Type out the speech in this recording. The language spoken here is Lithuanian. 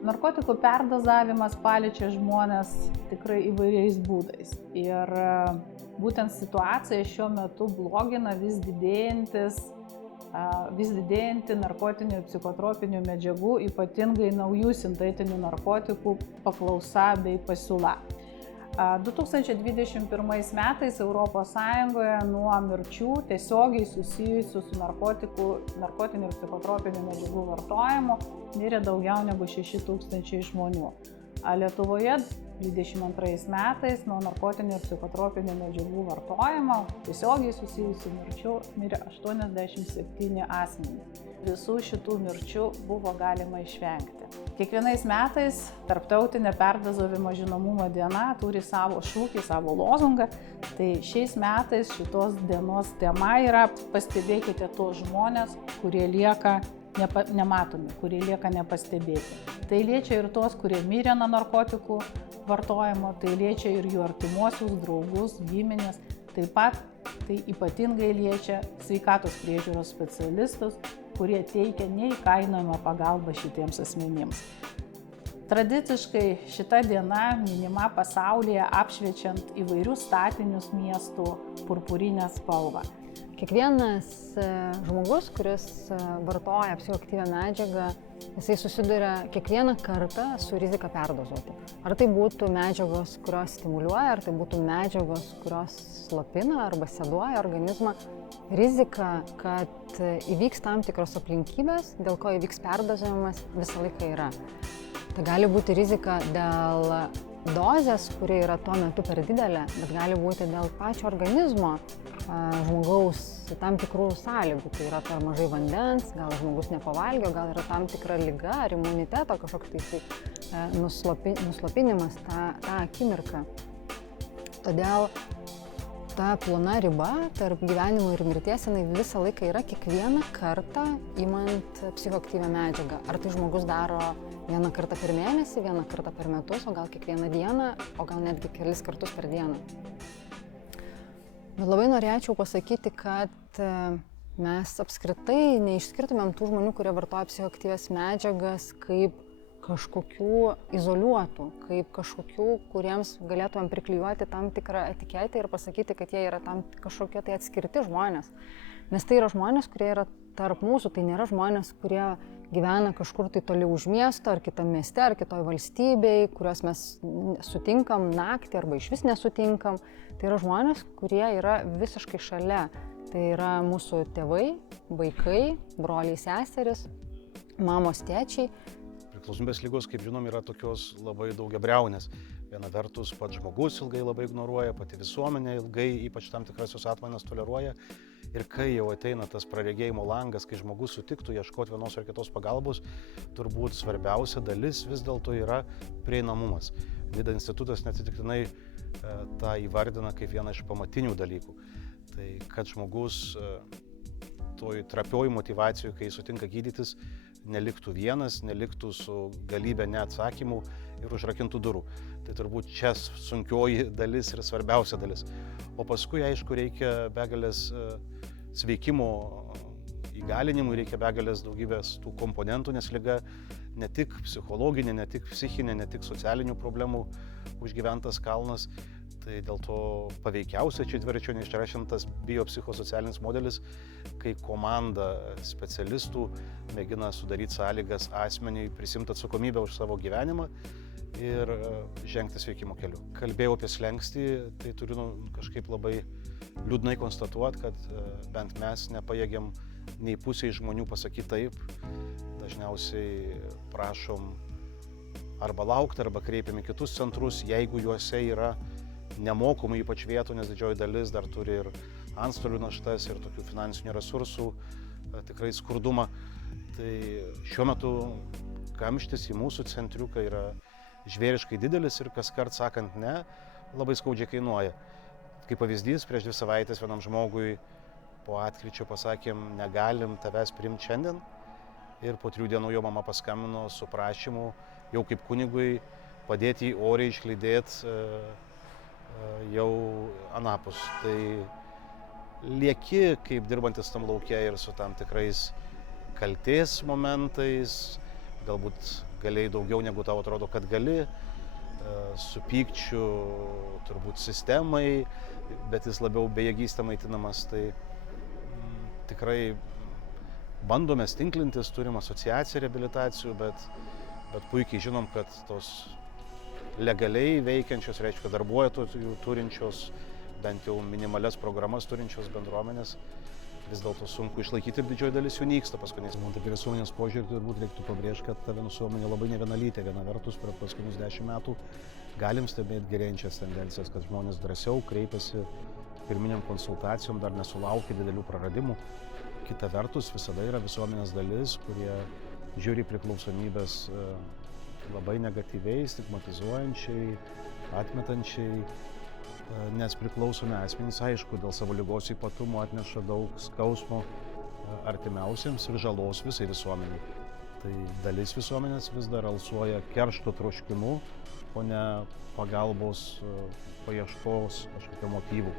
Narkotikų perdozavimas paliečia žmones tikrai įvairiais būdais. Ir būtent situacija šiuo metu blogina vis didėjanti narkotinių ir psichotropinių medžiagų, ypatingai naujų sintetinių narkotikų paklausa bei pasiūla. 2021 metais Europos Sąjungoje nuo mirčių tiesiogiai susijusių su narkotinių ir psichotropinių medžiagų vartojimu mirė daugiau negu 6 000 žmonių. Lietuvoje 2022 metais nuo narkotinių ir psichotropinių medžiagų vartojimo tiesiogiai susijusių mirčių mirė 87 asmenys. Visų šitų mirčių buvo galima išvengti. Kiekvienais metais Tarptautinė perdozavimo žinomumo diena turi savo šūkį, savo lozungą. Tai šiais metais šitos dienos tema yra pastebėkite tos žmonės, kurie lieka nematomi, kurie lieka nepastebėti. Tai liečia ir tos, kurie mirė nuo narkotikų vartojimo, tai liečia ir jų artimuosius, draugus, giminės. Taip pat tai ypatingai liečia sveikatos priežiūros specialistus, kurie teikia neįkainojamą pagalbą šitiems asmenims. Tradiciškai šita diena minima pasaulyje apšviečiant įvairius statinius miestų purpurinę spalvą. Kiekvienas žmogus, kuris vartoja psichoaktyvią medžiagą, jisai susiduria kiekvieną kartą su rizika perdozuoti. Ar tai būtų medžiagos, kurios stimuliuoja, ar tai būtų medžiagos, kurios slopina arba seduoja organizmą. Rizika, kad įvyks tam tikros aplinkybės, dėl ko įvyks perdozavimas, visą laiką yra. Tai gali būti rizika dėl dozės, kuri yra tuo metu per didelė, bet gali būti dėl pačio organizmo žmogaus tam tikrų sąlygų. Tai yra per mažai vandens, gal žmogus nepavalgė, gal yra tam tikra liga ar imuniteto kažkoks nuslopinimas tą akimirką. Todėl ta plona riba tarp gyvenimo ir mirties, jinai visą laiką yra kiekvieną kartą imant psichoaktyvią medžiagą. Ar tai žmogus daro vieną kartą per mėnesį, vieną kartą per metus, o gal kiekvieną dieną, o gal netgi kelis kartus per dieną. Bet labai norėčiau pasakyti, kad mes apskritai neišskirtumėm tų žmonių, kurie vartoja psichoaktyvias medžiagas kaip kažkokių izoliuotų, kaip kažkokių, kuriems galėtumėm priklijuoti tam tikrą etiketę ir pasakyti, kad jie yra tam kažkokie tai atskirti žmonės. Nes tai yra žmonės, kurie yra tarp mūsų, tai nėra žmonės, kurie gyvena kažkur tai toli už miesto, ar kitam mieste, ar kitoj valstybėj, kuriuos mes sutinkam naktį arba išvis nesutinkam. Tai yra žmonės, kurie yra visiškai šalia. Tai yra mūsų tėvai, vaikai, broliai, seserys, mamos, tėčiai. Priklausomybės ligos, kaip žinom, yra tokios labai daugiabriaunės. Viena vertus, pats žmogus ilgai labai ignoruoja, pati visuomenė ilgai, ypač tam tikras jos atmainas toleruoja. Ir kai jau ateina tas praregėjimo langas, kai žmogus sutiktų ieškoti vienos ar kitos pagalbos, turbūt svarbiausia dalis vis dėlto yra prieinamumas. Vida institutas neatsitiktinai tą įvardina kaip vieną iš pamatinių dalykų. Tai kad žmogus toj trapioj motivacijoj, kai sutinka gydytis, neliktų vienas, neliktų su galybė neatsakymų ir užrakintų durų. Tai turbūt čia sunkioji dalis ir svarbiausia dalis. O paskui, aišku, reikia begalės sveikimo įgalinimų, reikia begalės daugybės tų komponentų, nes liga ne tik psichologinė, ne tik psichinė, ne tik socialinių problemų užgyventas kalnas. Tai dėl to paveikiausia čia dviračio neišrašintas biopsichosocialinis modelis, kai komanda specialistų mėgina sudaryti sąlygas asmeniui prisimti atsakomybę už savo gyvenimą ir žengti sveikimo keliu. Kalbėjau apie slenkstį, tai turiu kažkaip labai liūdnai konstatuoti, kad bent mes nepajėgiam nei pusiai žmonių pasakyti taip. Dažniausiai prašom arba laukti, arba kreipiam į kitus centrus, jeigu juose yra nemokamų ypač vietų, nes didžioji dalis dar turi ir antstolių naštas, ir tokių finansinių resursų, tikrai skurdumą. Tai šiuo metu kamštis į mūsų centriuką yra žvėriškai didelis ir kaskart sakant ne, labai skaudžiai kainuoja. Kaip pavyzdys, prieš 2 savaitės vienam žmogui po atkryčio pasakėm, negalim tavęs priimti šiandien. Ir po 3 dienų jo mama paskambino su prašymu jau kaip kunigui padėti jį oriai išlydėti jau anapus. Tai lieki kaip dirbantis tam lauke ir su tam tikrais kaltės momentais, galbūt galėjai daugiau negu tau atrodo, kad gali, su pykčiu turbūt sistemai, bet jis labiau bejėgystę maitinamas, tai tikrai bandome tinklintis, turim asociaciją reabilitacijų, bet puikiai žinom, kad tos legaliai veikiančios, reiškia darbuotojų turinčios, bent jau minimalias programas turinčios bendruomenės, vis dėlto sunku išlaikyti ir didžioji dalis jų nyksta paskutiniais metais. Apie visuomenės požiūrį turbūt reiktų pabrėžti, kad ta visuomenė labai nevienalytė. Viena vertus, per paskutinius 10 metų galim stebėti gerėjančias tendencijas, kad žmonės drąsiau kreipiasi pirminiam konsultacijom, dar nesulaukia didelių praradimų. Kita vertus, visada yra visuomenės dalis, kurie žiūri priklausomybės labai negatyviai, stigmatizuojančiai, atmetančiai, nes priklausomi asmenys, aišku, dėl savo ligos ypatumų atneša daug skausmo artimiausiems ir žalos visai visuomeniai. Tai dalis visuomenės vis dar alsuoja keršto troškimu, o ne pagalbos paieškos kažkokio motyvų.